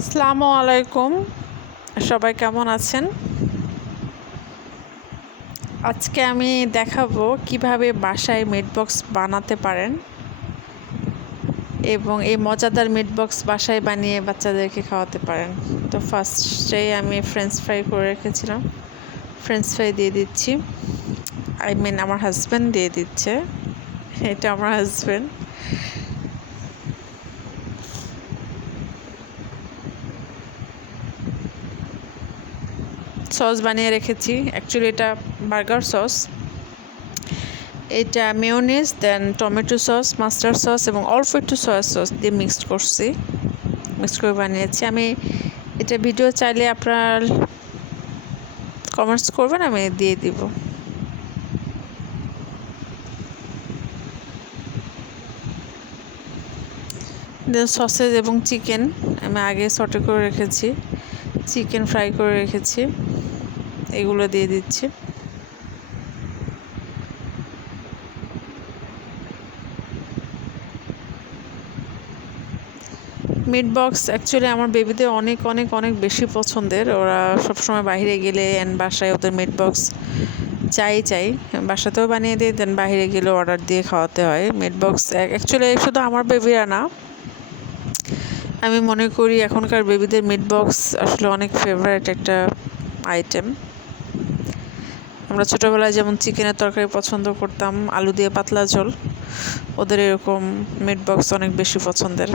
আসসালামু আলাইকুম। সবাই কেমন আছেন? আজকে আমি দেখাবো কীভাবে বাসায় মিট বক্স বানাতে পারেন এবং এই মজাদার মিট বক্স বাসায় বানিয়ে বাচ্চাদেরকে খাওয়াতে পারেন। তো ফার্স্টেই আমি ফ্রেঞ্চ ফ্রাই করে রেখেছিলাম। ফ্রেঞ্চ ফ্রাই দিয়ে দিচ্ছি। আই মিন আমার হাজব্যান্ড দিয়ে দিচ্ছে। এটা আমার হাজব্যান্ড সস বানিয়ে রেখেছি। অ্যাকচুয়ালি এটা বার্গার সস। এটা mayonnaise then tomato sauce mustard sauce এবং অল্প একটু সয়া সস দিয়ে মিক্সড করছি। মিক্সড করে বানিয়েছি। আমি এটা ভিডিও চাইলে আপনার কমেন্টস করবেন, আমি দিয়ে দিব। দেন সসেজ এবং চিকেন আমি আগে সটে করে রেখেছি। চিকেন ফ্রাই করে রেখেছি। এগুলো দিয়ে দিচ্ছি। মিট বক্স অ্যাকচুয়ালি আমার বেবিদের অনেক অনেক অনেক বেশি পছন্দের। ওরা সবসময় বাইরে গেলে অ্যান্ড বাসায় ওদের মিট বক্স চাই চাই। বাসাতেও বানিয়ে দিই দেন বাইরে গেলে অর্ডার দিয়ে খাওয়াতে হয়। মিট বক্স অ্যাকচুয়ালি শুধু আমার বেবিরা না। আমি মনে করি এখনকার বেবিদের মিট বক্স আসলে অনেক ফেভারিট একটা আইটেম আমরা ছোটোবেলায় যেমন চিকেনের তরকারি পছন্দ করতাম, আলু দিয়ে পাতলা ঝোল, ওদের এরকম মিট বক্স অনেক বেশি পছন্দের।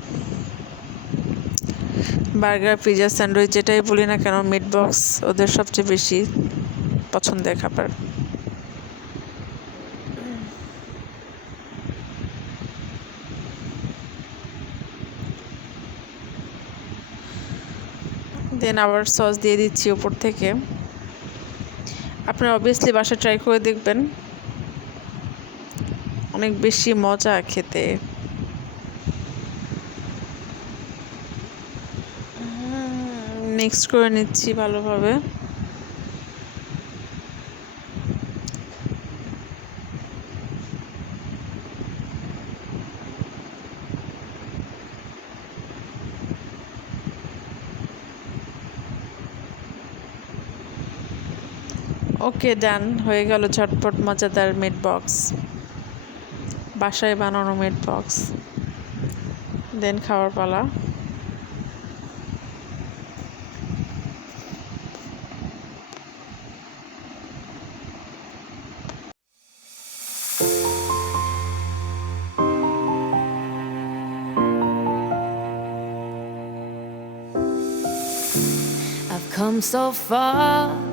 বার্গার পিজা স্যান্ডউইচ যেটাই বলি না কেন মিট বক্স ওদের সবচেয়ে বেশি পছন্দের খাবার। দেন আবার সস দিয়ে দিচ্ছি উপর থেকে। আপনারা অবভিয়াসলি বাসা ট্রাই করে দেখবেন। অনেক বেশি মজা খেতে। নেক্সট করে নিচ্ছি ভালোভাবে। ওকে, ডান। হয়ে গেল ঝটপট মজাদার মিট বক্স বাসায় বানানো মিট বক্স দেন খাওয়ার পালা। I've come so far